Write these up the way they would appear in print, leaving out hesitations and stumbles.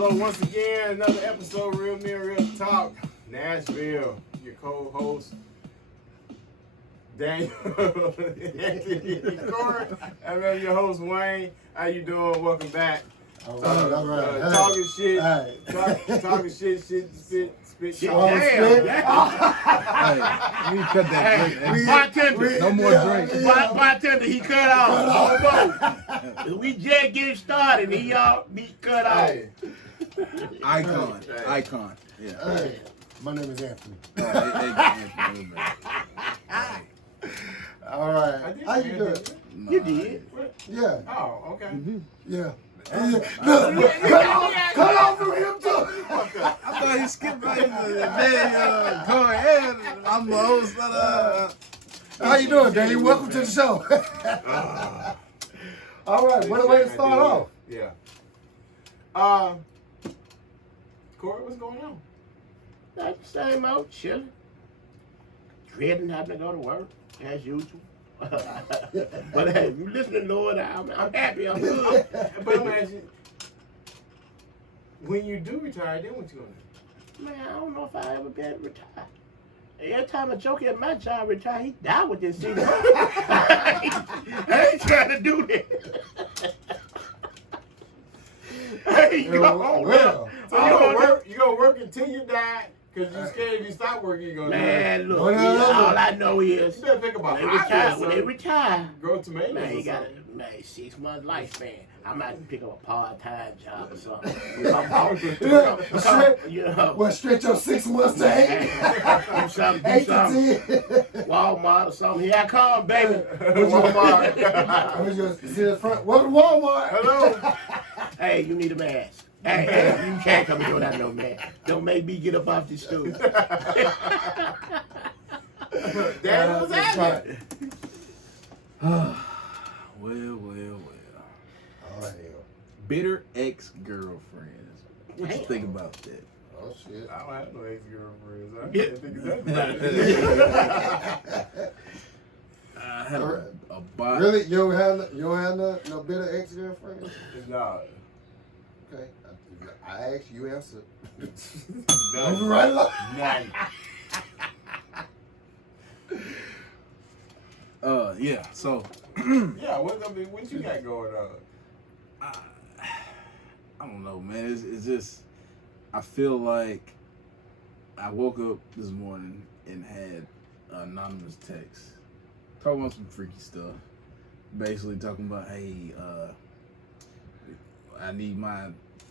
Hello, once again, another episode of Real Men Real Talk, Nashville. Your co-host, Daniel, Anthony, Corey, and then your host, Wayne. How you doing? Welcome back. All right. Talking shit, talking shit, spit shit. Hey, we cut that drink. Bartender, No more drink. bartender, he cut off. We just getting started, and y'all be cut off. Hey. Icon. Yeah. Hey, my name is Anthony. All right. How you doing? You did. Yeah. Oh, okay. Yeah. Cut off from him too. I thought he skipped right into the day. Go ahead. I'm the host. How you doing, Danny? Welcome to the show. All right. What a way to start off. Yeah. Corey, what's going on? Like the same old chilling. Dreading having to go to work, as usual. But hey, you listening, Lord, I'm happy, I'm good. But I'm asking, when you do retire, then what you gonna do? Man, I don't know if I ever be able to retire. Every time a joker at my job retire, he die with this thing. I ain't trying to do that. Hey, you Well, So you gonna work until you die, because you scared if you stop working, you're gonna man, look, Well, all I know is You better think about when they retire, grow tomatoes. man, or you got something. 6 months lifespan. I might pick up a part-time job or something. You know, well, stretch your 6 months to 8. do something, 8 to 10. Walmart or something. Here I come, baby. Walmart. I was just sit in front. Welcome to Walmart. Hello. Hey, you need a mask. Hey, you can't come here without no mask. Don't make me get up off this stool. Dad, what's happening? Well. Oh, hell. Bitter ex-girlfriends. What you Damn. think about that? Oh, shit. I don't have no ex-girlfriends. I Yeah. can't think of that. I had a bot. Really? You don't have no bitter ex-girlfriend? Nah. Okay. I asked you, answered. None. Moving right along. None. Yeah. So Yeah, what you got going on? I don't know, man. It's just I feel like I woke up this morning and had an anonymous text talking about some freaky stuff. Basically talking about, hey, I need my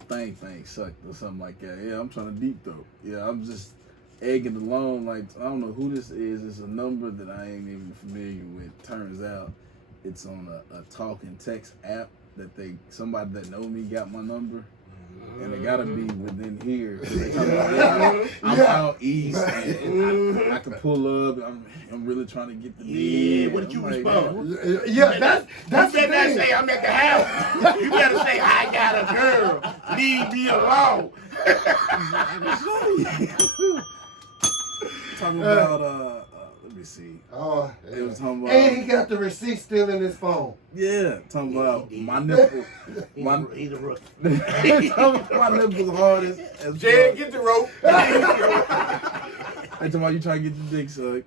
thing sucked or something like that. Yeah, I'm trying to deep throat. Yeah, I'm just egging along. Like, I don't know who this is. It's a number that I ain't even familiar with. Turns out it's on a talk and text app that somebody that know me got my number. And it gotta be within here. They talking about, yeah, I'm out east and I can pull up. I'm really trying to get the Yeah, deal. what did you I'm like, respond? Yeah, that's You the better not thing. say I'm at the house. You better say I got a girl. Leave me alone. Talking about let me see. Oh, It was talking about and he got the receipt still in his phone. yeah, talking about he my did. nipple. He's a rookie. My nipple's hard as Jed, fuck. get the rope. They talking about you trying to get your dick sucked.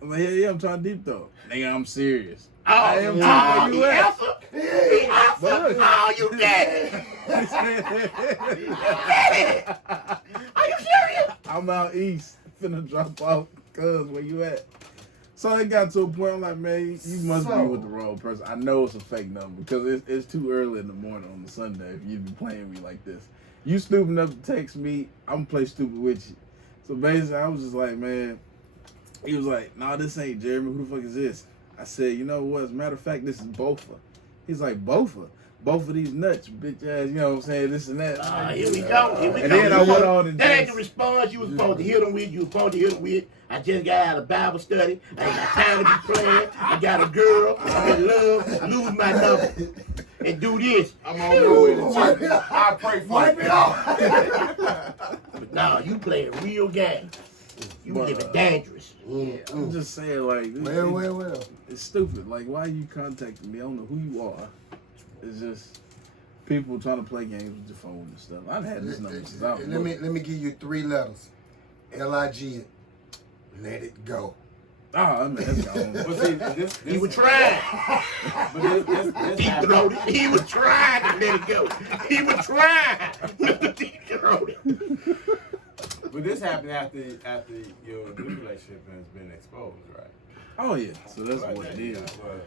I'm like, yeah, I'm trying to deep throat. Nigga, I'm serious. I am too. Where He you at? answered. He answered. Look. Oh, you daddy. Are you serious? I'm out east, finna drop off. Cuz, where you at? So it got to a point, I'm like, man, you must be with the wrong person. I know it's a fake number because it's too early in the morning on a Sunday if you be playing me like this. You stupid enough to text me, I'm gonna play stupid with you. So basically, I was just like, man, he was like, nah, this ain't Jeremy. Who the fuck is this? I said, you know what? As a matter of fact, this is Bofa. He's like, Bofa? Both of these nuts, bitch ass, you know what I'm saying, this and that. Here we go. And then I went on and that ain't the danced. response you was supposed to hit them with. You was supposed to hit them with. I just got out of Bible study. I ain't got time to be playing. I got a girl. I'm in love. Lose my number. And do this. I'm on my way to church. I pray for Wipe you. it off. But nah, you playing real game. You But, living dangerous. I'm just saying, like, Well. it's stupid. Like, why are you contacting me? I don't know who you are. It's just, people trying to play games with your phone and stuff. I've had this number since I was Let me give you 3 letters. LIG. Let it go. Oh, I mean, that's gone. But see, this He was trying. But this Deep happened. throated. He was trying to let it go. He was trying. Mr. Deep throated. But this happened after your new relationship has been exposed, right? Oh yeah, so that's Right, what it that- is. Well,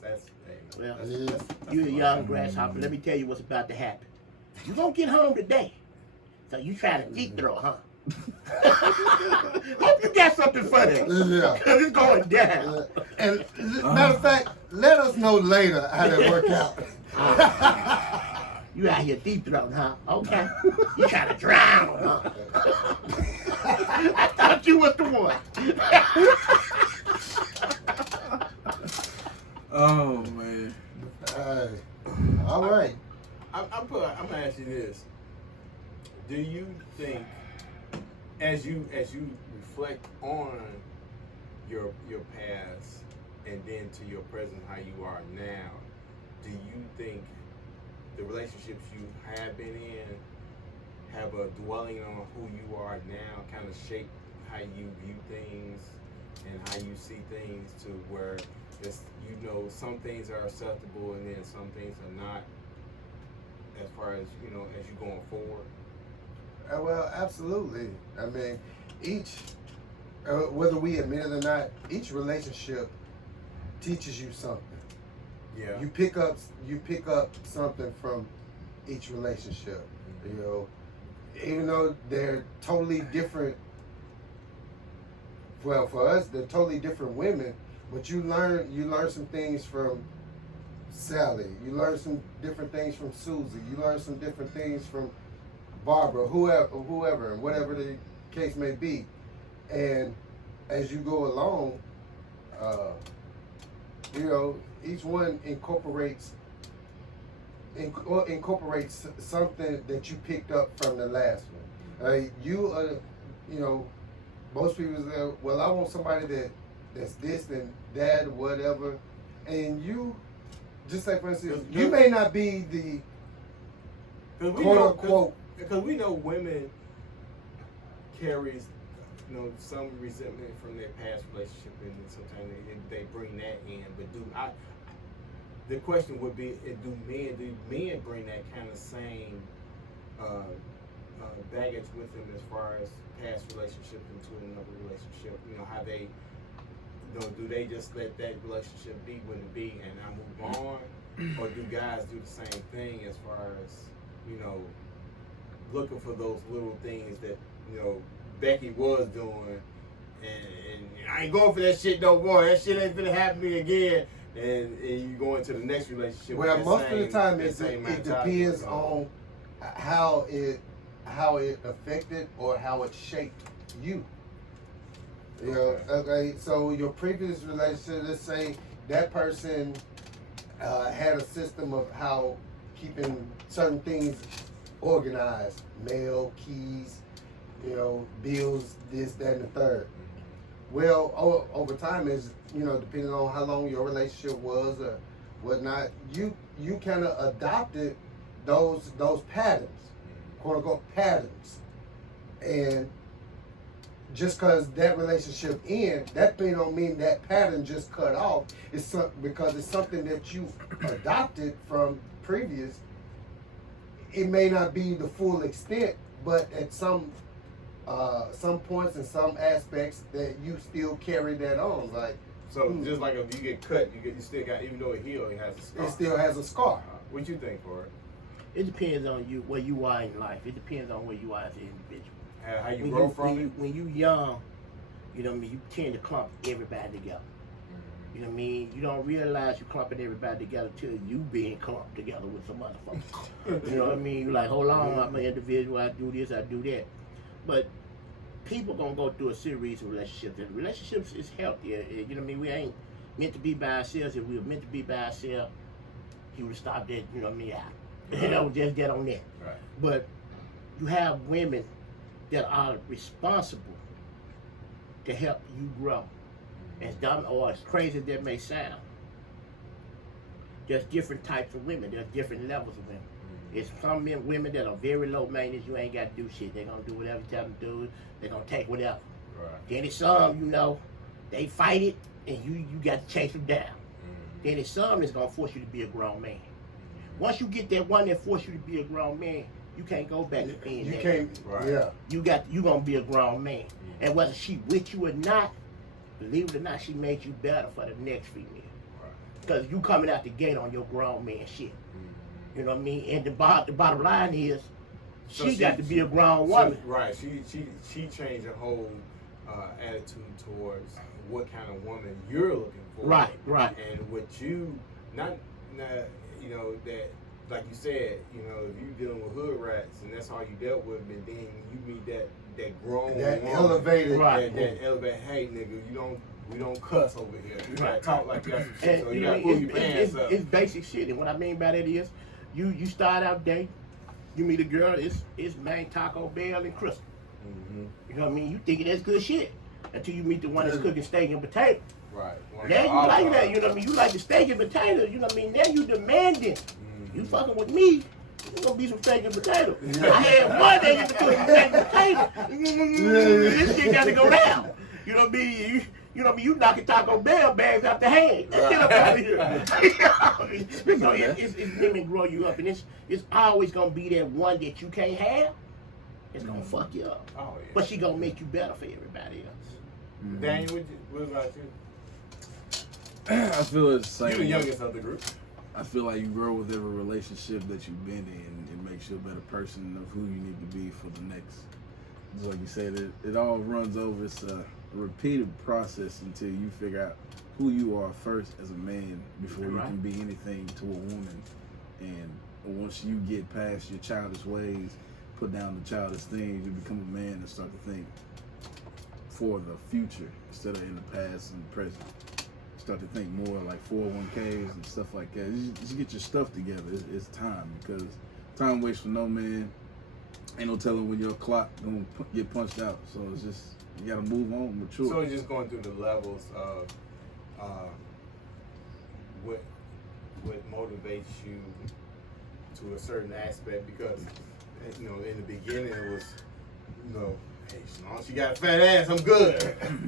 that's hey, Well, that's You a young grasshopper. Let me tell you what's about to happen. You gonna get home today. So you try to deep throat, huh? Hope you got something for that. Yeah. Cause it's going down. And matter of fact, let us know later how that worked out. You out here deep throating, huh? Okay. You trying to drown, huh? I thought you was the one. Oh man. All right. I'm gonna ask you this: do you think, as you reflect on your past and then to your present, how you are now, do you think the relationships you have been in have a dwelling on who you are now, kind of shape how you view things and how you see things, to where it's, some things are acceptable and then some things are not, as far as as you going forward? Well, absolutely. I mean, whether we admit it or not, each relationship teaches you something. Yeah. You pick up something from each relationship. Even though they're totally different. Well, for us, they're totally different women, but you learn some things from Sally. You learn some different things from Susie. You learn some different things from Barbara, whoever, and whatever the case may be. And as you go along, each one incorporates something that you picked up from the last one. Most people say, well, I want somebody that's this and that, whatever. And you, just like for instance, you may not be the quote unquote. Because we know women carries some resentment from their past relationship, and sometimes they bring that in. But the question would be, do men bring that kind of same baggage with them as far as past relationship into another relationship? How they, do they just let that relationship be when it be and I move on, or do guys do the same thing as far as looking for those little things that Becky was doing, and I ain't going for that shit no more. That shit ain't gonna happen to me again. And you go into the next relationship. Well, with most of the time it it depends on how it affected or how it shaped you. Okay. So your previous relationship, let's say that person had a system of how keeping certain things organized, mail, keys, bills, this, that, and the third. Well, over time, depending on how long your relationship was or whatnot, you kind of adopted those patterns, quote unquote patterns, and just because that relationship ended, that thing don't mean that pattern just cut off. It's because it's something that you adopted from previous. It may not be the full extent, but at some points and some aspects that you still carry that on. Like just like if you get cut, you still got, even though it healed, it has a scar. it still has a scar. What you think, Corey? It depends on you, where you are in life. It depends on where you are as an individual. How you grow from it? When you young, you tend to clump everybody together. You know what I mean? You don't realize you're clumping everybody together till you being clumped together with some other folks. You know what I mean? You're like, hold on, I'm an individual, I do this, I do that. But people gonna go through a series of relationships, and relationships is healthy. You know what I mean? We ain't meant to be by ourselves. If we were meant to be by ourselves, he would have stopped that, out. Just get on that. Right. But you have women that are responsible to help you grow. As dumb or as crazy as that may sound, there's different types of women. There's different levels of women. It's some women that are very low maintenance. You ain't got to do shit. They're gonna do whatever you tell them to do. They're gonna take whatever. Right. Then it's some, you know, they fight it, and you got to chase them down. Then it's some that's gonna force you to be a grown man. Once you get that one that force you to be a grown man, you can't go back to being You that. can't. Right. Yeah. You gonna be a grown man. And whether she with you or not, believe it or not, she made you better for the next female. Because you coming out the gate on your grown man shit. You know what I mean? And the bottom line is, So she got to be a grown woman. Right. She changed her whole attitude towards what kind of woman you're looking for. Right, right. And what you not you know, that like you said, you know, if you dealing with hood rats and that's all you dealt with, and then you meet that grown That woman, elevated. Right. that elevated, hey nigga, we don't cuss over here. We gotta Right. talk like that. And, So you you know, gotta pull your pants up. it's basic shit. And what I mean by that is, you start out dating, you meet a girl, it's main Taco Bell and Crystal. Mhm. You know what I mean? You thinking that's good shit until you meet the one that's cooking steak and potato. Right. Now you like that, you know what I mean? You like the steak and potatoes, you know what I mean? Now you demanding. Mhm. You fucking with me, it's gonna be some steak and potato. I had one day you could cook some steak and potato. This shit got to go down. You know what I mean? You know what I mean? You knocking Taco Bell bags out the hand. That shit up out of here. So it's women grow you up, and it's always gonna be that one that you can't have. It's gonna fuck you up, Oh yeah. but she gonna make you better for everybody else. Daniel, what about you? I feel it's the You same. the youngest of the group. I feel like you grow with every relationship that you've been in. It makes you a better person of who you need to be for the next. Just like you said, it all runs over. It's a repeated process until you figure out who you are first as a man before you Right. can be anything to a woman. And once you get past your childish ways, put down the childish things, you become a man and start to think for the future instead of in the past and present. Start to think more like 401ks and stuff like that. Just get your stuff together. It's time, because time waits for no man. Ain't no telling when your clock gonna get punched out. So it's just, you gotta move on, mature. So it's just going through the levels of what motivates you to a certain aspect, because you know in the beginning it was, you know, hey, as long as she got a fat ass, I'm good.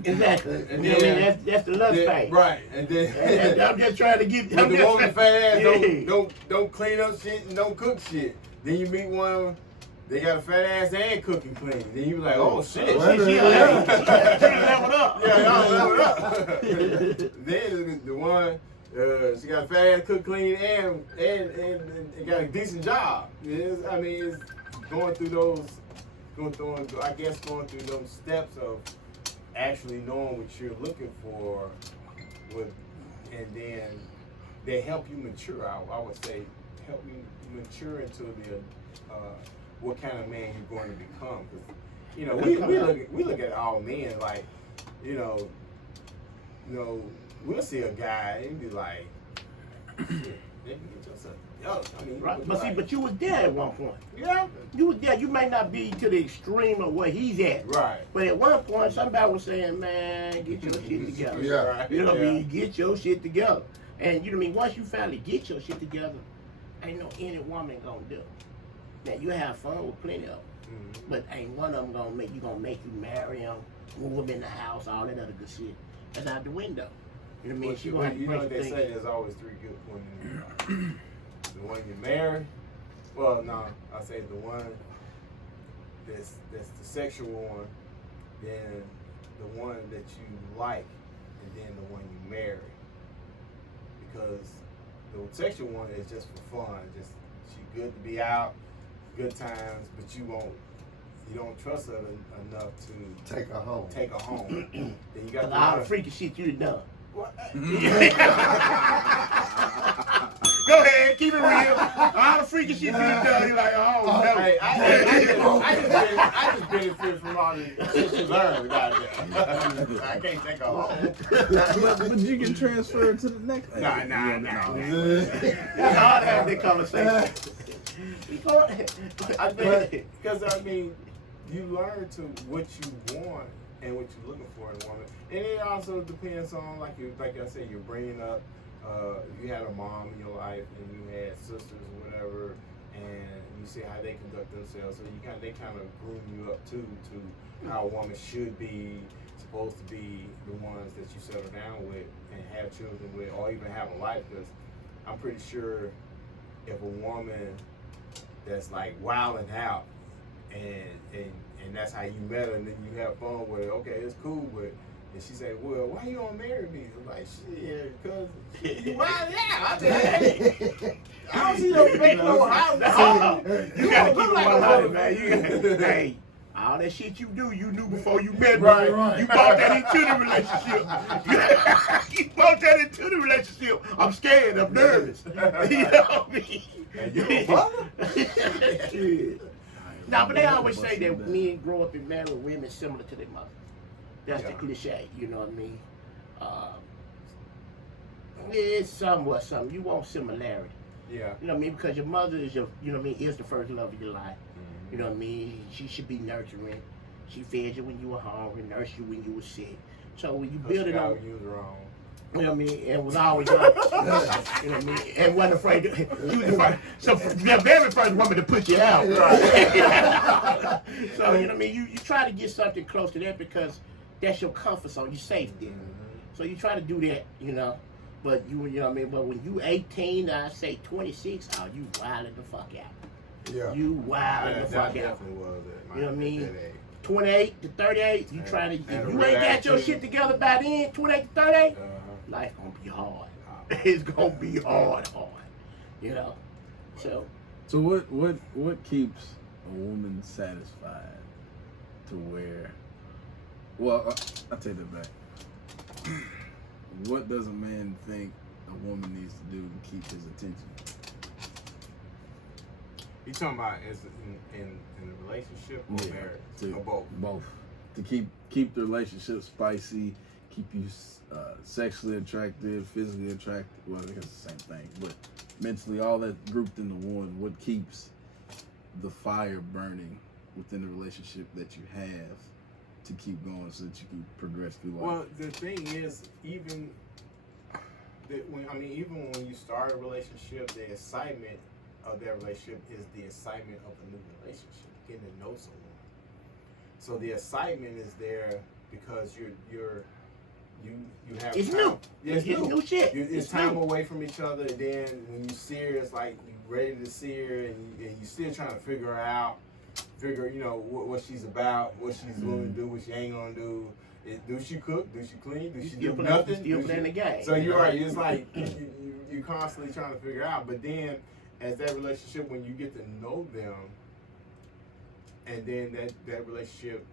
Exactly. And You know what I mean? then- That's the lust phase. Right, and then And I'm just trying to get. when the woman fat ass Yeah. don't clean up shit and don't cook shit. Then you meet one, they got a fat ass and cooking clean. Then you be like, oh shit. She leveled up. Yeah, y'all leveled up. Then the one, she got a fat ass, cook clean, and got a decent job. I mean, it's going through those steps of actually knowing what you're looking for, and then they help you mature. I would say help you mature into the what kind of man you're going to become. 'Cause, you know, we look at all men like, you know, we'll see a guy and be like, shit, nigga, get yourself together. I mean, Right. But see, but you was there at one point. yeah, You was there. You may not be to the extreme of where he's at. right. But at one point, somebody was saying, man, get your shit together. Yeah. Right. You know what I Yeah. mean? Get your shit together. And you know what I mean? Once you finally get your shit together, ain't no any woman gonna do. Now, you have fun with plenty of them. Mhm. But ain't one of them gonna make you marry him, move him in the house, all that other good shit. That's out the window. You know what I mean? But She gonna have to you know break what the they thing. say, there's always three good women. The one you marry, well, no, I say the one that's the sexual one, then the one that you like, and then the one you marry. Because the sexual one is just for fun, just she good to be out, good times, but you don't trust her enough to Take her home. take her home. Then you got Cause the all one- the freaky shit you done. What? Go ahead, keep it real. All the freaky shit you done. You like, oh no. Hey, I just benefit from all the shit you learned. Goddamn. I can't take her home. but you can transfer it to the next. Nah. It's hard to have that conversation. Because I mean, you learn to what you want and what you're looking for in a woman, and it also depends on like I said, you're bringing up you had a mom in your life and you had sisters or whatever, and you see how they conduct themselves, so they kind of groom you up too to how a woman should be, supposed to be the ones that you settle down with and have children with, or even have a life. Because I'm pretty sure if a woman that's like wilding out and that's how you met her, and then you have fun with her, okay, it's cool, but and she say, well, why you don't marry me? I'm like, shit, cause you wilding out. I don't see no fake no house. You gotta keep it 100, man. Hey, all that shit you do, you knew before you met me. Right. You brought that into the relationship. You brought that into the relationship. I'm scared. I'm nervous. You know what I mean? And you a brother? Shit. Nah, but they always say that men grow up and marry women similar to their mother. That's the cliche, you know what I mean? It's somewhat something. You want similarity. Yeah. You know what I mean? Because your mother is your, you know what I mean, is the first love of your life. You know what I mean? She should be nurturing. She fed you when you were hungry, nursed you when you were sick. So when you build it on, you was wrong. you know what I mean, and was always like, you know what I mean, and wasn't afraid to, she was the first, so the very first woman to put you out. Right. So, you know what I mean, you try to get something close to that because that's your comfort zone, you're safe there. So you try to do that, you know, but you know what I mean, but when you 18, I say 26, oh, you wilding the fuck out. Yeah. You wilding the That fuck out. definitely was it. You know what I mean? That age. 28 to 38, you trying to, if and you ain't got your relaxing. shit together by then, 28 to 38, Uh-huh. life gonna be hard. It's gonna be hard, you know. So what keeps a woman satisfied to where? Well, I take that back. What does a man think a woman needs to do to keep his attention? You talking about as in a relationship or marriage? Or both? Both. To keep the relationship spicy, keep you sexually attractive, physically attractive. Well, I guess it's the same thing, but mentally, all that grouped into one. What keeps the fire burning within the relationship that you have to keep going, so that you can progress through life? Well, the thing is, even when you start a relationship, the excitement of that relationship is the excitement of a new relationship, getting to know someone. So the excitement is there because you have it's time. new. Yeah, it's It's new. new shit. It's time away from each other, and then when you see her, it's like you ready to see her, and you still trying to figure her out, you know what she's about, what she's going to do, what she ain't gonna do. Do she cook? Do she clean? Do she do nothing? Still playing the game. So you're right. It's like you're constantly trying to figure out. But then, as that relationship, when you get to know them, and then that relationship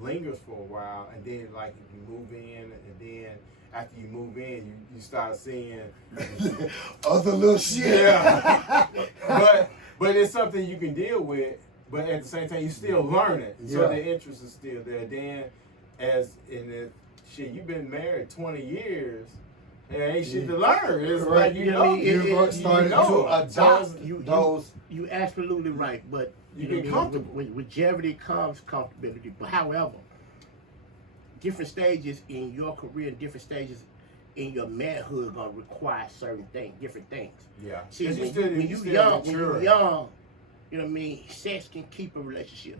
lingers for a while, and then like if you move in, and then after you move in, you start seeing Other little shit. Yeah. but it's something you can deal with. But at the same time, you still learning. So Yeah. the interest is still there. Then, as in the shit, you've been married 20 years. There ain't shit to learn. It's Right. like You know, You're starting to adopt You- those. You absolutely right, but You know get what I mean? comfortable. With longevity comes comfortability. But however, different stages in your career, different stages in your manhood, are gonna require certain things, different things. Yeah. See, It's when still- you it's still young, maturing. you know what I mean. Sex can keep a relationship,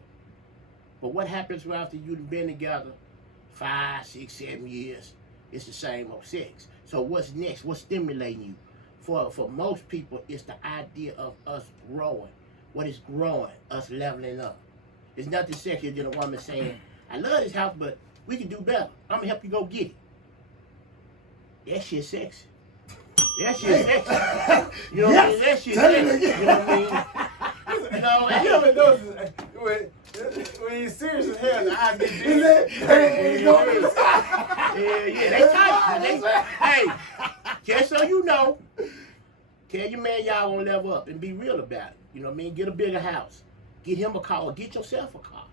but what happens after you've been together 5, 6, 7 years? It's the same old sex. So what's next? What's stimulating you? For most people, it's the idea of us growing. What is growing? Us leveling up. It's nothing sexier than a woman saying, "I love this house, but we can do better. I'm gonna help you go get it." That shit sexy. That shit sexy. You know what I mean? That shit sexy. You know what I mean? You know, You ever notice when you're serious as hell, the eyes get big? Yeah, they tight. Hey, just so you know, tell your man y'all gonna level up and be real about it. You know what I mean? Get a bigger house. Get him a car or get yourself a car.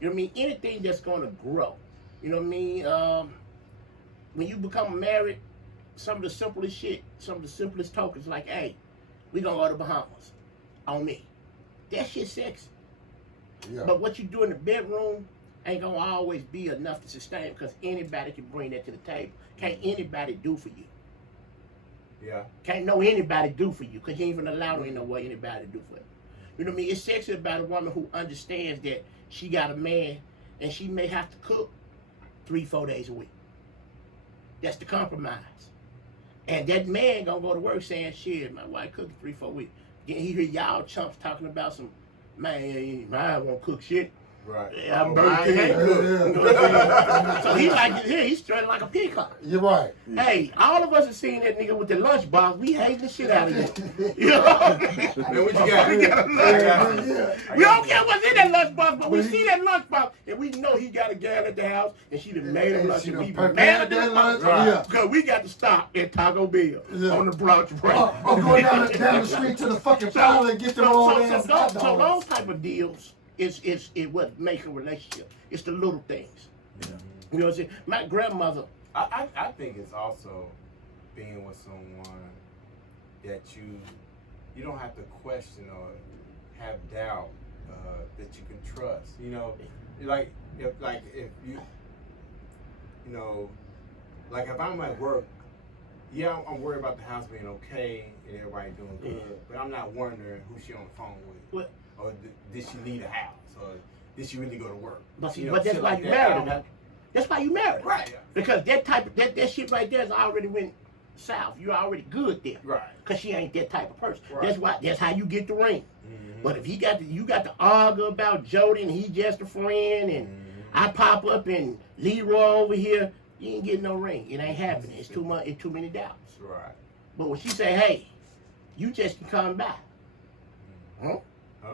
You know what I mean? Anything that's gonna grow. You know what I mean? When you become married, some of the simplest shit, some of the simplest tokens like, hey, we gonna go to Bahamas on me. That shit sexy. Yeah. But what you do in the bedroom ain't gonna always be enough to sustain because anybody can bring that to the table. Can't anybody do for you. Yeah. Can't know anybody do for you because you ain't even allowed to know what anybody do for you. You know what I mean? It's sexy about a woman who understands that she got a man and she may have to cook 3-4 days a week. That's the compromise. And that man gonna go to work saying, shit, my wife cooking 3-4 weeks. Then he hear y'all chumps talking about some, man, I won't cook shit. Right. Yeah, I'm Oh, Burger mine King. can't cook. You know what I'm saying? So he's like, yeah, he's strutting like a peacock. You're right. Hey, all of us have seen that nigga with the lunchbox. We hating the shit out of him. You know what I mean? Man, what you got? We got a lunchbox. Yeah. We don't care what's in that lunchbox, but we see that lunchbox and we know he got a gal at the house and she done made him And lunch she and done we prepared mad at that that lunch, lunch yeah. because we got to stop at Taco Bell Yeah. on the brunch break. Or going down the street to the fucking parlor and get them old ass hot so dogs. those type of deals is what makes a relationship. It's the little things. Yeah. You know what I'm saying? My grandmother, I think it's also being with someone that you don't have to question or have doubt that you can trust. You know, like if you know, like if I'm at work, yeah, I'm worried about the house being okay and everybody doing good, Yeah. but I'm not wondering who she on the phone with, What? or did she need a house, or did she really go to work? but see, You know, but that's shit why like you that. married her. That's why you married her. Right. Because that type of that shit right there is already went south. You're already good there. Right. Cause she ain't that type of person. Right. That's how you get the ring. Mhm. But if you got to argue about Jody and he just a friend and I pop up and Leroy over here, you ain't getting no ring. It ain't happening. It's too much. It's too many doubts. Right. But when she say, "Hey, you just can come by," huh? Huh?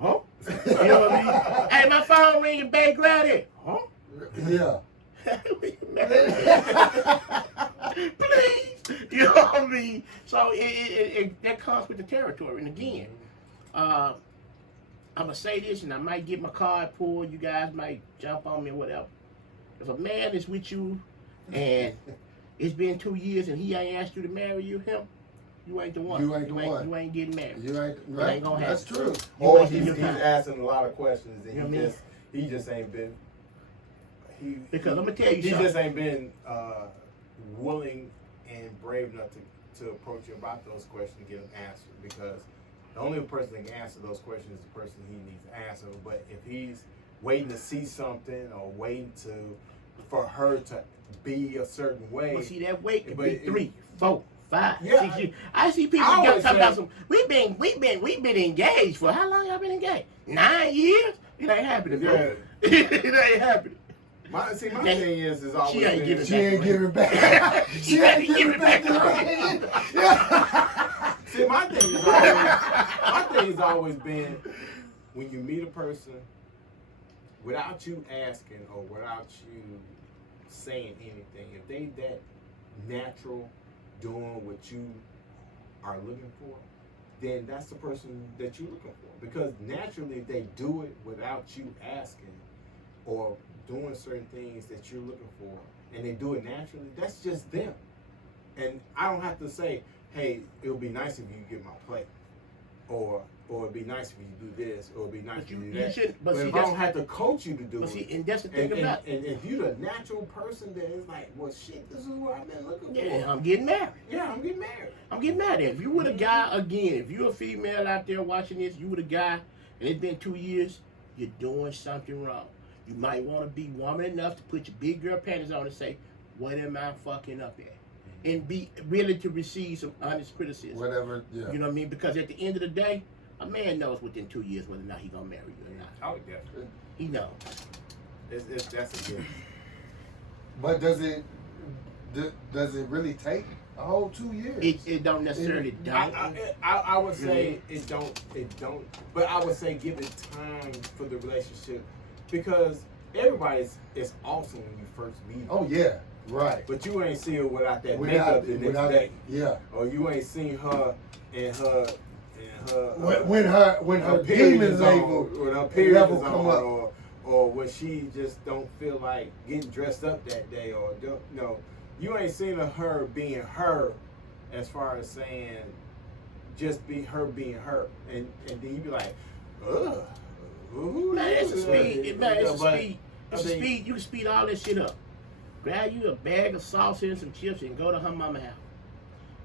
Huh? You know what I mean? Hey, my phone ringing, babe, Gladys. Huh? Yeah. Please, you know what I mean? So that comes with the territory. And again, I'm gonna say this, and I might get my card pulled. You guys might jump on me or whatever. If a man is with you, and it's been 2 years, and he ain't asked you to marry him, you ain't the one. You ain't the one. You ain't getting married. You ain't It right. ain't gonna That's happen. true. You Or wasting he's your time. asking a lot of questions and You know what I mean? he just ain't been. Because I'm gonna tell you he something. just ain't been willing and brave enough to approach you about those questions and get them answered. Because the only person that can answer those questions is the person he needs to answer. But if he's waiting to see something or waiting for her to be a certain way, Well, see, that wait could But be it- 3, 4, 5, Yeah, 6 years. I see people I talking always about say- some. We've been engaged for how long? Y'all been engaged? 9 years? It ain't happening, bro. Yeah. It ain't happening. my She thing is always ain't been- giving She ain't giving back. She ain't giving back the ring. See, my thing has always been when you meet a person without you asking or without you saying anything, if they that natural doing what you are looking for, then that's the person that you're looking for. Because naturally, if they do it without you asking or doing certain things that you're looking for, and they do it naturally, that's just them. And I don't have to say, hey, it would be nice if you get my plate, or it'd be nice if you do this, or it'd be nice But if you you do that. shouldn't. But see, if I that's. don't have to coach you to do But it, see, and that's the thing and, about. and if you're the natural person that is like, well, shit, this is what I've been looking Yeah, for. I'm getting married. Yeah, I'm getting married. I'm getting mad at it. If you were a guy, again, if you're a female out there watching this, you were a guy, and it's been 2 years, you're doing something wrong. You might want to be woman enough to put your big girl panties on and say, what am I fucking up at? And be willing to receive some honest criticism. Whatever. Yeah. You know what I mean? Because at the end of the day, a man knows within 2 years whether or not he's going to marry you or not. Oh, definitely. He knows. That's a gift. But does it really take a whole 2 years? It don't necessarily don't. I would say it don't, but I would say give it time for the relationship, because everybody is awesome when you first meet. Oh yeah, right. But you ain't see her without that Without- makeup the next without- day, Yeah. or you ain't seen her and her. When her period demon is label on, when her period level is come on, up. or when she just don't feel like getting dressed up that day, or no, you ain't seen her being her, as far as saying just be her being her, and then you be like, ugh. Man, it's a speed. Man, it's a But, speed. I It's a mean- speed. You can speed all this shit up. Grab you a bag of salsa and some chips and go to her mama house.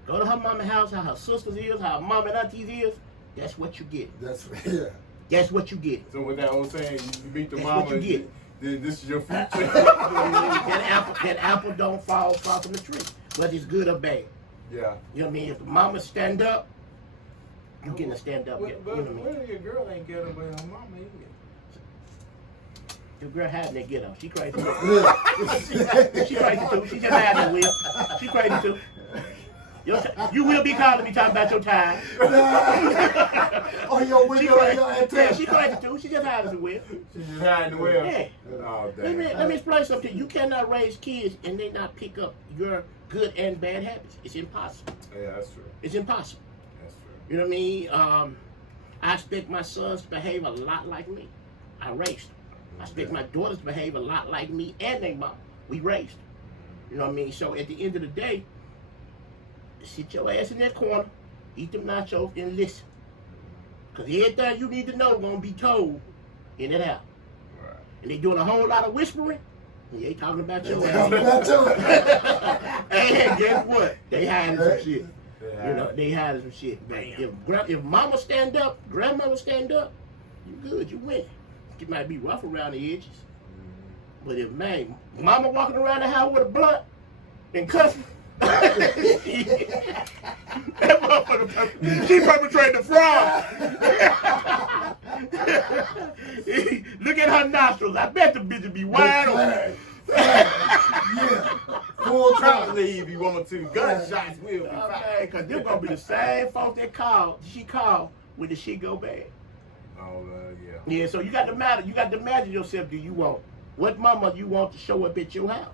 Go to her mama's house, how her sisters is, how her mom and aunties is. That's what you get. That's yeah. That's what you get. So with that old saying, you meet the That's mama, what you get. this is your future. that apple don't fall far from the tree, whether it's good or bad. Yeah. You know what I mean? If the mama stand up, you getting to stand up. But, You know but what I mean? what if your girl ain't get her, but her mama is? The girl hiding that ghetto. She crazy too. Yeah. She crazy too. She just hiding that will. She crazy too. You will be calling me talking about your time. On your She window, crazy. your Yeah, antenna. she crazy too. She just hiding the will. She's just hiding the well. Yeah. Oh, Let me, damn. let me explain something. You cannot raise kids and they not pick up your good and bad habits. It's impossible. Yeah, that's true. It's impossible. That's true. You know what I mean? I expect my sons to behave a lot like me. I raised them. I expect my daughters to behave a lot like me and their mom. We raised them. You know what I mean? So at the end of the day, sit your ass in that corner, eat them nachos, and listen. Because everything you need to know gonna be told in that house. Right. And they doing a whole lot of whispering. And they talking about your Talking ass. about your- And guess what? They hiding some shit. Yeah. You know, they hiding some shit. But if mama stand up, grandmama stand up, you good, you win. It might be rough around the edges. But if man, mama walking around the house with a blunt and cussing, that motherfucker, she perpetrated the fraud. Look at her nostrils. I bet the bitch would be wide open. Yeah. Full Try to time. leave you want to. Gunshots will be fired. Okay, cause they're gonna be the same folks that she called when the shit go bad. Oh, yeah. Yeah, so you got to imagine yourself, do you want, what mama you want to show up at your house?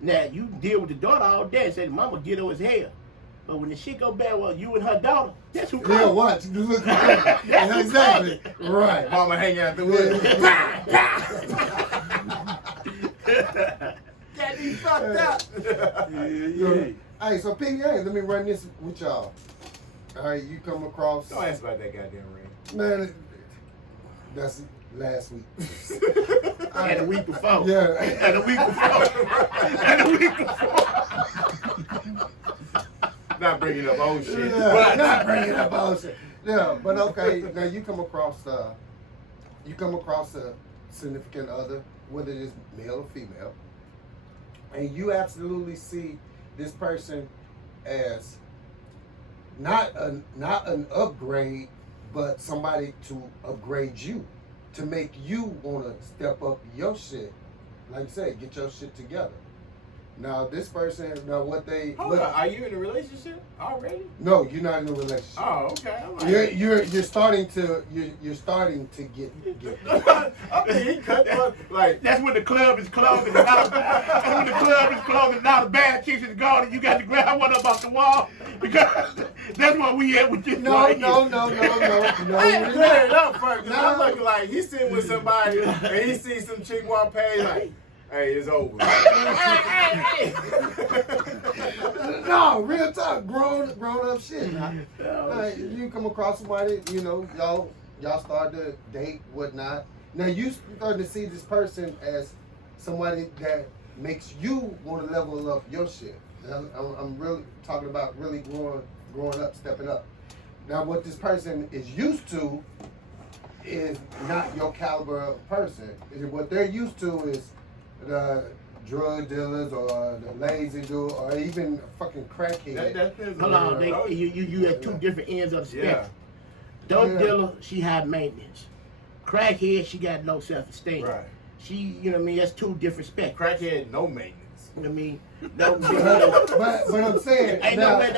Now, you deal with the daughter all day and say, mama ghetto as hell. But when the shit go bad, well, you and her daughter, that's who Yeah, called. watch. Look That's who exactly. Right. Mama hanging out the woods. That be fucked up. So, hey, so PDA, let me run this with y'all. All right, you come across. Don't ask about that goddamn ring. Man, that's last week. And the week before. Yeah. And the week before. And the week before. Not bringing up old shit. Yeah, But not bringing up bullshit. Yeah, but okay. Now you come across a significant other, whether it is male or female, and you absolutely see this person as not an upgrade, but somebody to upgrade you, to make you want to step up your shit. Like you said, get your shit together. Now this person, Hold on, are you in a relationship already? no, you're not in a relationship. Oh, okay. I'm like, You're starting to get. I mean, he cut like That's when the club is closed and that's when the club is closed and now the bad chicks is gone and you got to grab one up off the wall because that's what we at with this No. I ain't clear it up first. 'Cause No. I'm looking like he's sitting with somebody and he sees some chick walk past like, hey, it's over. No, real talk, grown up shit. You come across somebody, y'all start to date, whatnot. Now you start to see this person as somebody that makes you want to level up your shit. I'm really talking about really growing up, stepping up. Now what this person is used to is not your caliber of person. What they're used to is the drug dealers or the lazy dude or even fucking crackhead. Hold on, you at two different ends of the Yeah. spectrum. Dope Yeah. dealer, she high maintenance. Crackhead, she got low self-esteem. Right. She, you know what I mean, that's two different spectrums. Crackhead, no maintenance. You know what I mean? No, but I'm saying ain't now, nowhere in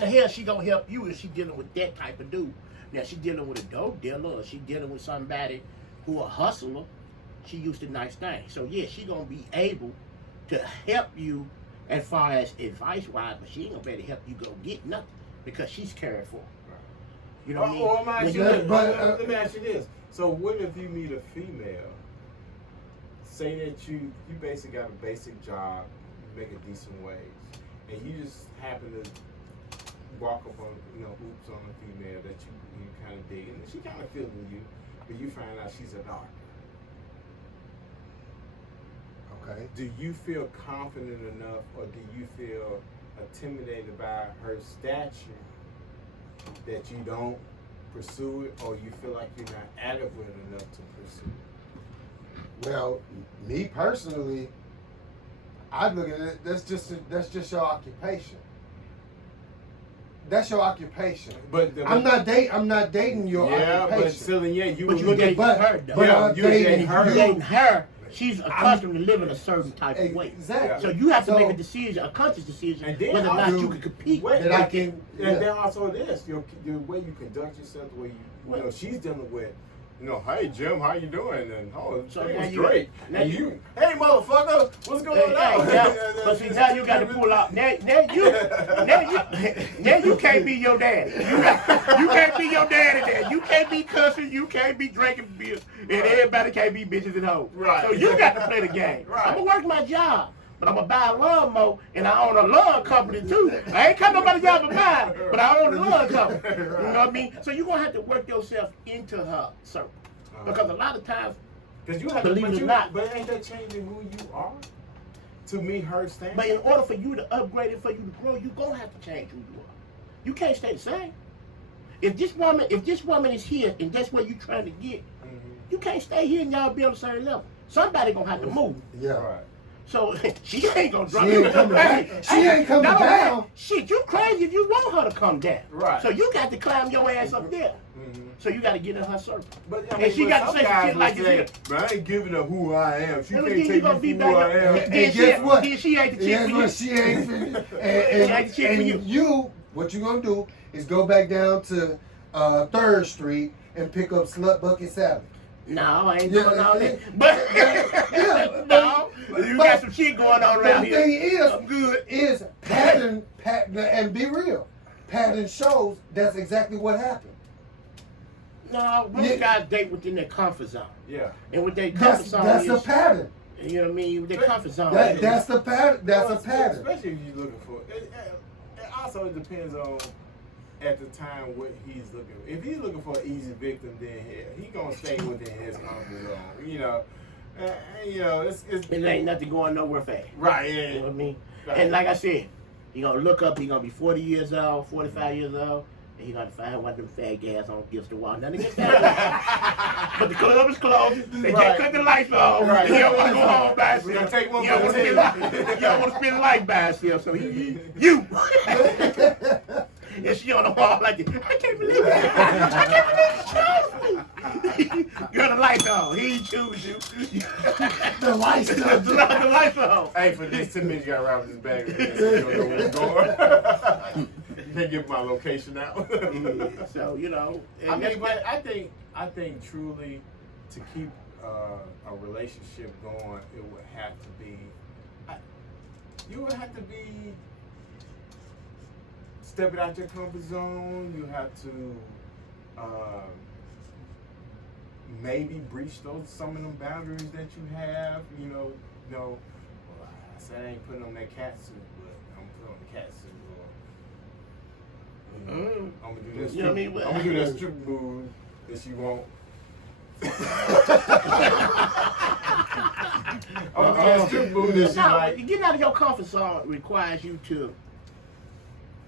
the hell she gonna help you if she dealing with that type of dude. Now she dealing with a dope dealer or she dealing with somebody who a hustler, she used to nice things. So yeah, she gonna be able to help you as far as advice wise, but she ain't gonna be able to help you go get nothing because she's caring for. You know what I mean? Let me ask you But- this. but, Let me ask you this. So what if you meet a female, say that you basically got a basic job, you make a decent wage, and you just happen to walk up on, oops on a female that you kind of dig, and she kind of feeling you, but you find out she's a doctor. okay. Do you feel confident enough, or do you feel intimidated by her stature that you don't pursue it, or you feel like you're not adequate enough to pursue it? Well, me personally, I look at it. That's just your occupation. That's your occupation. But I'm not dating your yeah, occupation. but still, yeah, you But would you dating but- her though. but Yeah, I'm you dating dating her. You dating her. She's accustomed to living a certain type of way. Exactly. So you have to So- make a decision, a conscious decision, And then whether or not you- you can compete. Wait, that I but- can. And Yeah. then also this, the way you conduct yourself, the way you know, she's dealing with, hey Jim, how you doing? And So it now was you- great. now And you- you, hey motherfucker, what's going on? But see, now you got to pull out. Now you can't be your daddy. You can't be your daddy. There. You can't be cussing. You can't be drinking beer, and everybody can't be bitches at home. Right. So you got to play the game. Right. I'm gonna work my job. But I'm gonna buy a lawnmower, and I own a lawn company too. I ain't cut nobody's job of mine, but I own a lawn company. You know what I mean? So you're gonna have to work yourself into her circle. Because a lot of times, Because you have Believe to, it or not. but ain't that changing who you are to meet her standard? but in order for you to upgrade it, for you to grow, you're gonna have to change who you are. You can't stay the same. If this woman is here and that's where you're trying to get, you can't stay here and y'all be on the same level. Somebody gonna have to move. Yeah. Right. So she ain't gonna drop She ain't coming back. She ain't coming not only that, down. Shit, you crazy if you want her to come down. Right. So you got to climb your ass up there. Mhm. So you got to get in her circle. But And she got to say some shit like this. But I ain't giving her who I am. She And can't then you take gonna me be for back who I up. am. And Then guess what? Then she ain't the chick Yes, for but you. she ain't finished. She ain't the chick for you. You, what you gonna do is go back down to 3rd Street and pick up Slut Bucket Sally. No, I ain't Yeah, doing all yeah, that. But yeah, no, you but- got some shit going on But around the here. thing is, I'm good. is pattern, and be real. Pattern shows that's exactly what happened. No, most Yeah. guys date within their comfort zone, Yeah. and with their comfort zone That's is, a pattern. you know what I mean. With their comfort zone, That's the pattern. That's Well, a pattern. Especially if you're looking for it. Also, it depends on at the time what he's looking for. If he's looking for an easy victim, then he gonna stay within his comfort zone. it ain't nothing going nowhere fast. Right. You know what I mean? Right. And like I said, he gonna look up. He gonna be 40 years old, 45 years old. And he gonna find one of them fat gas on against the wall. Nothing against that. But the club is closed. They Right. just cut the lights off. Right. He don't want to go home by We're himself. gonna take one He don't for want the to team. spend the light by himself. So you. And she on the wall like, I can't believe it. I can't believe you chose me. Girl, the lights on. He ain't choose you. The lights the lights on. Hey, for this 10 minutes, you gotta ride with this bag. You don't know where it's going. You can't give my location out. So, you know. and I that's- mean, but I think truly to keep a relationship going, it would have to be, you would have to be stepping out your comfort zone. You have to maybe breach some of them boundaries that you have. Well, I said I ain't putting on that cat suit, but I'm putting on the cat suit. I'm gonna do that. You know what I mean? I'm gonna do that strip move that she won't. I'm gonna do that strip move that she No, like. getting out of your comfort zone requires you to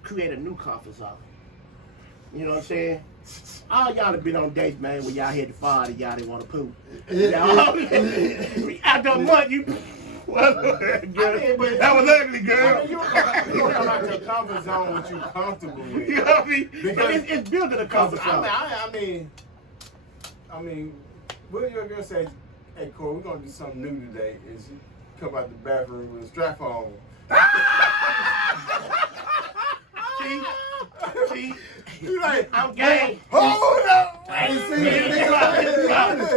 create a new comfort zone. You know what I'm saying? All y'all have been on dates, man, when y'all hit the fire and y'all didn't want to poop. Y'all, after a month, you. Well, girl, but- that was ugly, girl. I mean, you come out your comfort zone, what you comfortable with. You know what I mean? But Because- it's building a comfort zone. I mean, what if your girl say, "Hey, Cole, we're gonna do something new today," and she come out the bathroom with a strap on. See, You like, I'm gay. Hold up. Hey, You see, the thing about it, to be honest,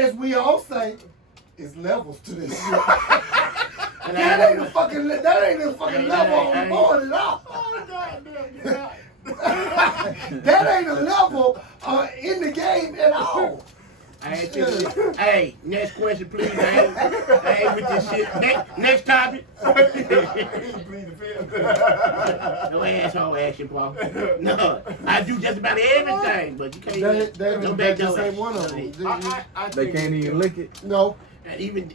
as we all say, it's levels to this shit. And That ain't a fucking Hey, level on hey, the board at all. oh goddamn, God. That ain't a level in the game at all. Hey, next question, please. I ain't with this shit. Next topic. Plead the fifth. No asshole action, Paul. No, I do just about everything, but you can't. That just ain't one of them. I They think can't even lick it. No. And even.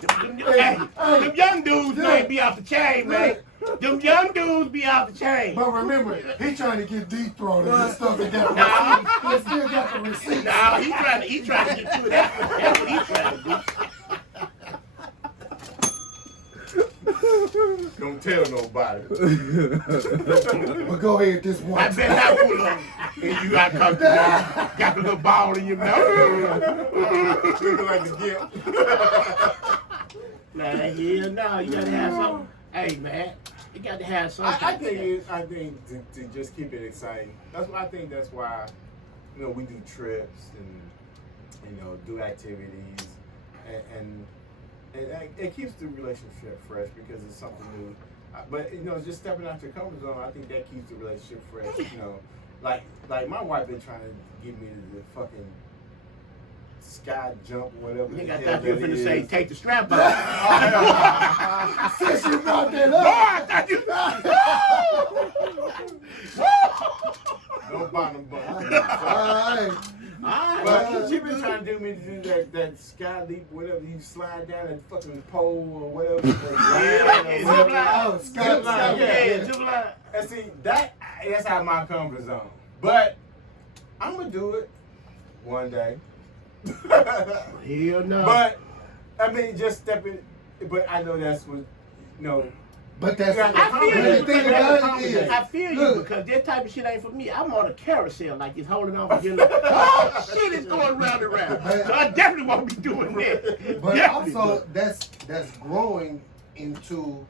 Them young dudes might be off the chain, man. Them young dudes be off the chain. But remember, he trying to get deep throated and stuff and got he still got the receipts. No, he trying to get to it. That's what he trying to do. Don't tell nobody. But go ahead this one. I bet I pull up and you got got the little ball in your mouth. Looking like a gift. Nah, hell no, you gotta have something. Hey man, you got to have something. I think to just keep it exciting. That's why we do trips and do activities and it keeps the relationship fresh because it's something new. But just stepping out your comfort zone, I think that keeps the relationship fresh. Like my wife been trying to get me to the fucking sky jump or whatever. Nigga, the I hell thought you were that finna is. say take the strap off. Since you brought that Boy, up. I thought you. No bottom button. Alright. But she been trying to do me to do that sky leap, whatever. You slide down that fucking pole or whatever. Oh, Scott, Yeah. And see, that's out of my comfort zone. But I'm gonna do it one day. Hell no. But I mean, just stepping. But I know that's what But that's I feel the you. thing about it is, I feel you look, because that type of shit ain't for me. I'm on a carousel like it's holding on for you. Like, oh shit, it's going round and round. So I definitely won't be doing that. but Definitely. also that's growing into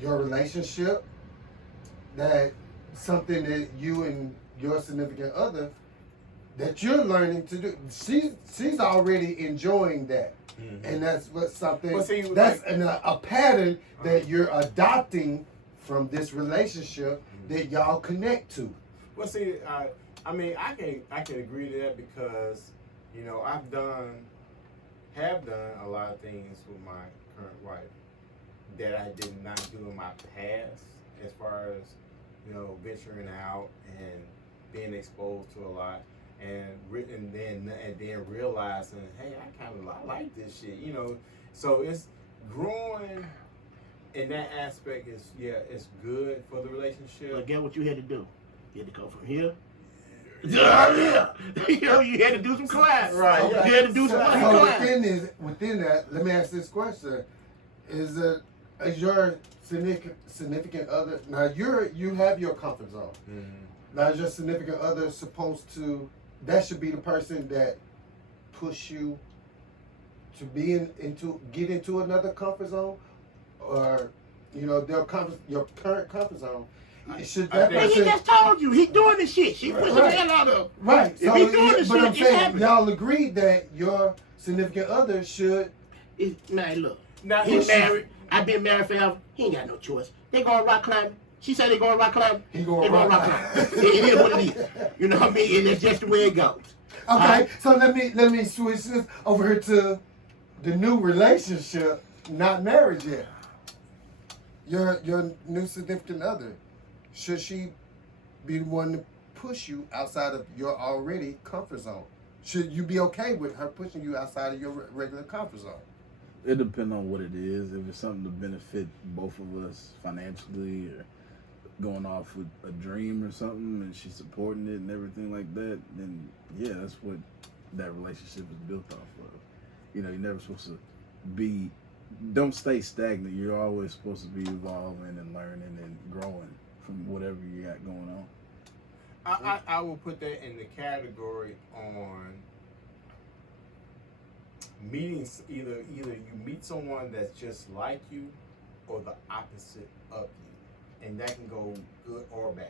your relationship. That something that you and your significant other that you're learning to do. She's already enjoying that. And that's what something Well, see, that's like- a pattern that you're adopting from this relationship that y'all connect to. Well, see, I mean, I can agree to that because have done a lot of things with my current wife that I did not do in my past, as far as venturing out and being exposed to a lot, and then realizing, hey, I like this shit, So it's growing in that aspect it's good for the relationship. But get what you had to do. You had to go from here. Yeah. You had to do some class. Right. You had to do some fucking So class. within that, let me ask this question: Is your significant other now? You have your comfort zone. Now, is your significant other supposed to? That should be the person that push you to get into another comfort zone, or your current comfort zone. Should that Well, he person? just told you. He doing this shit. She pushing the hell out of him. Right. If So, he doing this but shit, I'm it's saying happening. y'all agreed that your significant other should. Man, look. Now, He married. I've been married forever. He ain't got no choice. They going rock climbing. She said they going rock climbing. He going They going rock rock climbing. It is what it is. You know what I mean? And that's just the way it goes. Okay, so let me switch this over here to the new relationship, not marriage yet. Your new significant other, should she be the one to push you outside of your already comfort zone? Should you be okay with her pushing you outside of your regular comfort zone? It depends on what it is. If it's something to benefit both of us financially, or going off with a dream or something, and she's supporting it and everything like that, then yeah, that's what that relationship is built off of. You're never supposed to don't stay stagnant. You're always supposed to be evolving and learning and growing from whatever you got going on. I will put that in the category on meeting either you meet someone that's just like you or the opposite of you, and that can go good or bad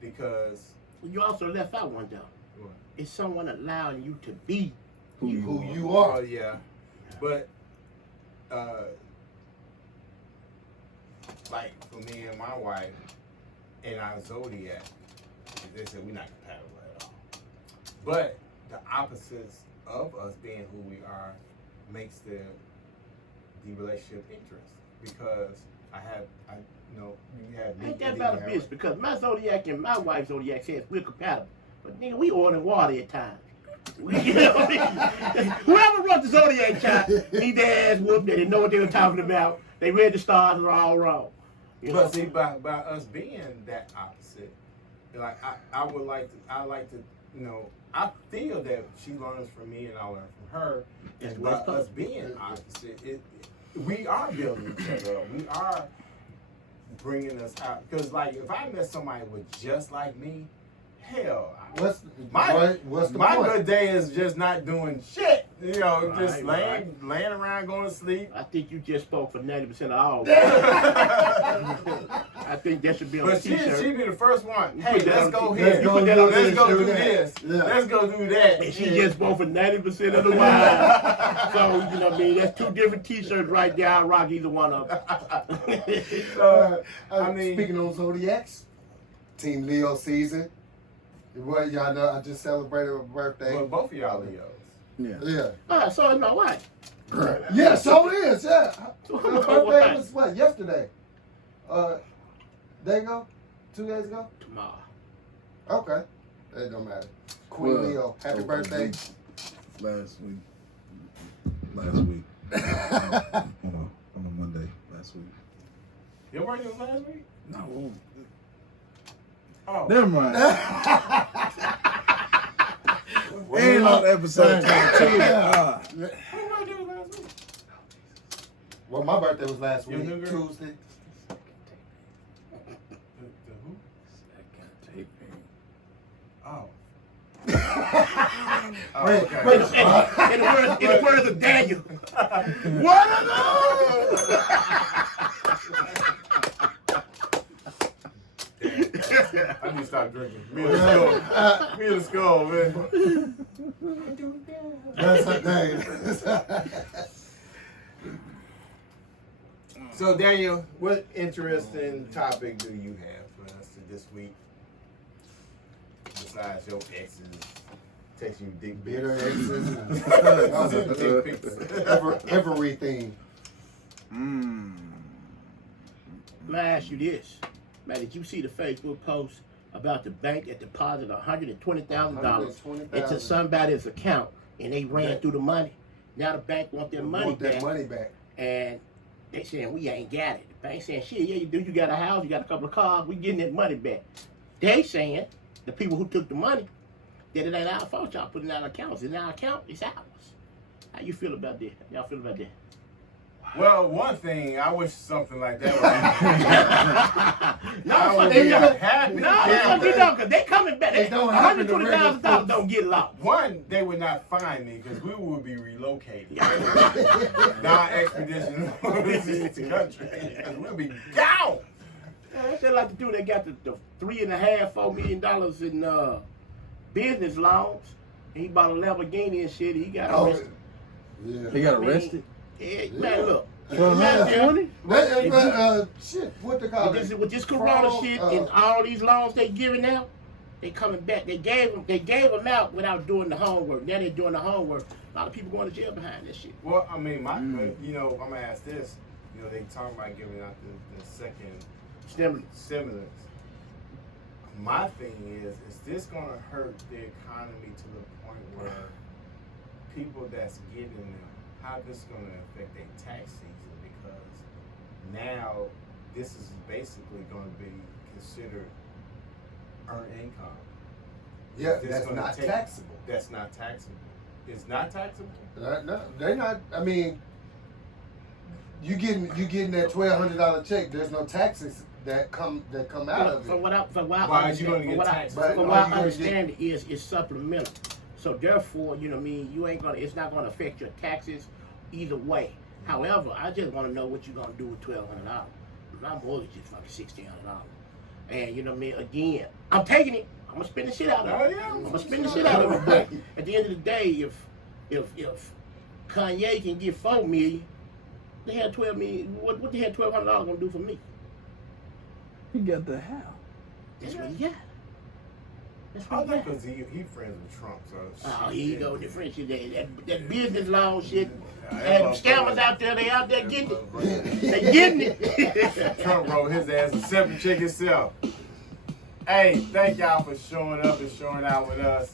because You also left out one though. what? It's someone allowing you to be Who you are. Oh yeah, but like for me and my wife and our zodiac, they said we're not compatible at all. But the opposites of us being who we are makes the relationship interesting because you have me. Ain't that and then about a you have bitch? Because my zodiac and my wife's zodiac says we're compatible. But nigga, we oil and water at times. You know what I mean? Whoever wrote the Zodiac chart need their ass whooped. They didn't know what they were talking about. They read the stars and were all wrong. You know? But see, by us being that opposite, like I like to, you know, I feel that she learns from me and I learn from her. That's And by what's us being opposite, we are building each other up. We are bringing us out. Because like, if I met somebody with just like me, hell, What's my the point? good day is just not doing shit. You know, just Right, laying around going to sleep. I think you just spoke for 90% of all. but I think that should be on a t-shirt. she be the first one. You Hey, put that let's on go t- here. you put that on Let's this, go do do that. this. Yeah. Let's go do that. And she just spoke for 90% of the wives. So, you know what I mean? That's two different t-shirts right there. I'll rock either one of them. So, I mean, speaking on Zodiacs, Team Leo season. Well, y'all know I just celebrated my birthday. well, both of y'all Leos. Yeah. Yeah. Oh, so is my wife. Yeah, so it is. Yeah. So Her what birthday was what? Yesterday. Day ago? 2 days ago? Tomorrow. Okay. It don't matter. Queen Well, Leo, happy birthday. Last week. on a Monday last week. Your birthday was last week? No. Oh. Never mind. Ain't on episode 22. Ah. Your birthday was last week? Well, my birthday was last Your week, new girl? Tuesday. The who? Second taping. Oh. Wait, okay. wait. In the words of Daniel. What are those? I need to stop drinking. Me and the skull, man. That's her name. So Daniel, what interesting topic do you have for us this week? Besides your exes texting you dick Bitter pics. exes. Everything. Let me ask you this. Man, did you see the Facebook post about the bank that deposited $120,000 into somebody's account and they ran through the money? Now the bank want their money back. And they saying, we ain't got it. The bank saying, shit, yeah, you do. You got a house, you got a couple of cars, we getting that money back. They saying, the people who took the money, that it ain't our fault, y'all putting it in our accounts. It's in our account, it's ours. How you feel about that? Y'all feel about that? Well, one thing, I wish something like that would No, I would they be don't. happy. No, you know, because they coming back. It don't happen to $120,000 don't get lost. One, they would not find me because we would be relocated. Non-expedition to country. We'll be gone. That's just like the dude that got the $3.5–4 million in business loans. And he bought a Lamborghini and shit. He got arrested. Yeah. He got arrested? Yeah, man, look. For Shit, what they call it? With this corona Fraud, shit and all these loans they giving out, they coming back. They gave them out without doing the homework. Now they're doing the homework. A lot of people going to jail behind this shit. Well, I mean, you know, I'm gonna ask this. You know, they talking about giving out the second stimulus. My thing is this gonna hurt the economy to the point where people that's getting them, how this gonna affect their tax season? Because now this is basically gonna be considered earned income. Yeah, This that's gonna not take- taxable. That's not taxable. It's not taxable. No, they're not. I mean, you getting that $1,200 check. There's no taxes that come out of From it. what I Why is you gonna get taxed? But From are what you I gonna understand is it's supplemental. So therefore, you know what I mean, it's not gonna affect your taxes either way. However, I just wanna know what you're gonna do with $1,200. My mortgage is fucking $1,600. And you know what I mean, again, I'm taking it. I'm gonna spend the shit out of it. Oh, yeah. I'm gonna spend the shit out of it. But at the end of the day, if Kanye can get $4 million, they had $12 million. What the hell $1,200 gonna do for me? He got the house. That's what he got. That's I what he think got. because he friends with Trump, so. Oh, here you go, the French that business loan shit. Yeah, Had them that scammers motherfucker- out there, they out there getting it. it. They getting it. Trump wrote his ass a separate check himself. Hey, thank y'all for showing up and showing out with us.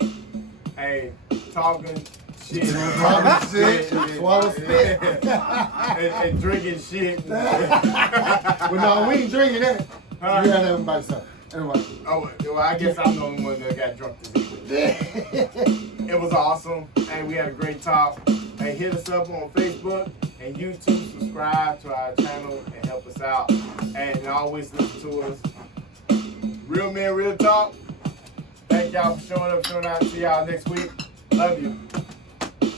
Hey, talking shit, Talking shit, swallow spit. and drinking shit. Well, no, we ain't drinking that. Huh? You had everybody say. Anyway. Oh, well, I guess I'm the only one that got drunk this evening. It was awesome, and we had a great talk. Hey, hit us up on Facebook and YouTube. Subscribe to our channel and help us out. And always listen to us. Real Men, Real Talk. Thank y'all for showing up, showing out. See y'all next week. Love you.